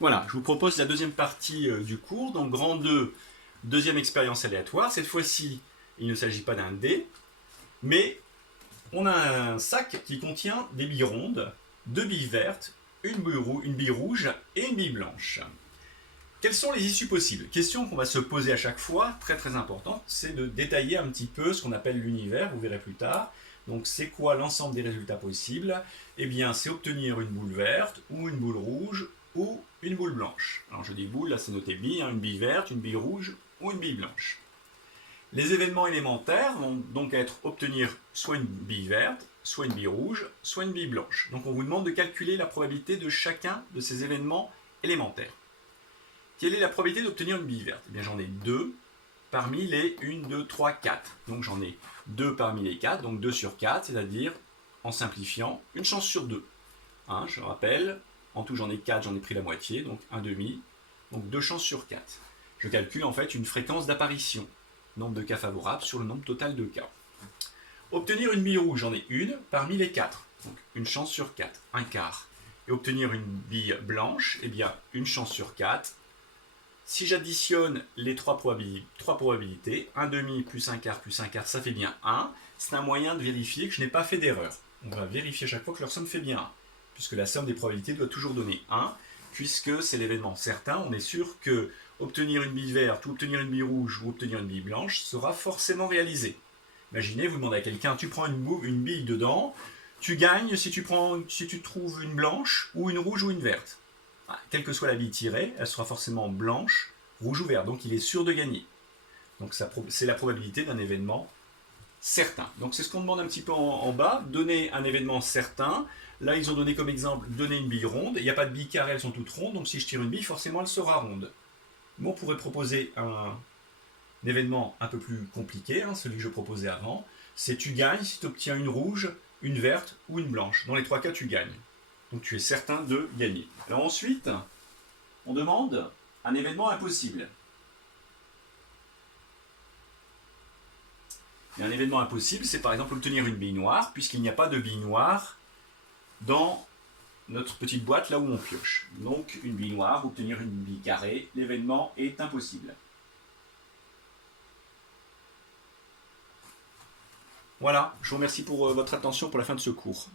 Voilà, je vous propose la deuxième partie du cours, donc grand 2, deuxième expérience aléatoire. Cette fois-ci, il ne s'agit pas d'un dé, mais on a un sac qui contient des billes rondes, deux billes vertes, une bille rouge et une bille blanche. Quelles sont les issues possibles? Question qu'on va se poser à chaque fois, très très importante, c'est de détailler un petit peu ce qu'on appelle l'univers, vous verrez plus tard. Donc c'est quoi l'ensemble des résultats possibles? Eh bien c'est obtenir une boule verte, ou une boule rouge, ou une boule blanche. Alors je dis boule, là c'est noté bille, une bille verte, une bille rouge, ou une bille blanche. Les événements élémentaires vont donc être obtenir soit une bille verte, soit une bille rouge, soit une bille blanche. Donc on vous demande de calculer la probabilité de chacun de ces événements élémentaires. Quelle est la probabilité d'obtenir une bille verte? Eh bien j'en ai 2 parmi les 1, 2, 3, 4. Donc j'en ai 2 parmi les 4, donc 2 sur 4, c'est-à-dire, en simplifiant, une chance sur 2. Hein, je rappelle, en tout j'en ai 4, j'en ai pris la moitié, donc 1 demi, donc 2 chances sur 4. Je calcule en fait une fréquence d'apparition, nombre de cas favorables sur le nombre total de cas. Obtenir une bille rouge, j'en ai une parmi les 4, donc une chance sur 4, un quart. Et obtenir une bille blanche, eh bien une chance sur 4. Si j'additionne les trois probabilités, 1 demi plus 1 quart, ça fait bien 1. C'est un moyen de vérifier que je n'ai pas fait d'erreur. On va vérifier à chaque fois que leur somme fait bien 1, puisque la somme des probabilités doit toujours donner 1, puisque c'est l'événement certain. On est sûr que obtenir une bille verte, ou obtenir une bille rouge, ou obtenir une bille blanche sera forcément réalisé. Imaginez, vous demandez à quelqu'un, tu prends une bille dedans, tu gagnes si tu trouves une blanche, ou une rouge, ou une verte. Quelle que soit la bille tirée, elle sera forcément blanche, rouge ou verte. Donc il est sûr de gagner. Donc c'est la probabilité d'un événement certain. Donc c'est ce qu'on demande un petit peu en bas. Donner un événement certain. Là, ils ont donné comme exemple, donner une bille ronde. Il n'y a pas de billes carrées, elles sont toutes rondes. Donc si je tire une bille, forcément, elle sera ronde. Mais on pourrait proposer un événement un peu plus compliqué, hein, celui que je proposais avant. C'est tu gagnes si tu obtiens une rouge, une verte ou une blanche. Dans les trois cas, tu gagnes. Donc tu es certain de gagner. Alors ensuite, on demande un événement impossible. Et un événement impossible, c'est par exemple obtenir une bille noire, puisqu'il n'y a pas de bille noire dans notre petite boîte là où on pioche. Donc une bille noire, obtenir une bille carrée, l'événement est impossible. Voilà, je vous remercie pour votre attention pour la fin de ce cours.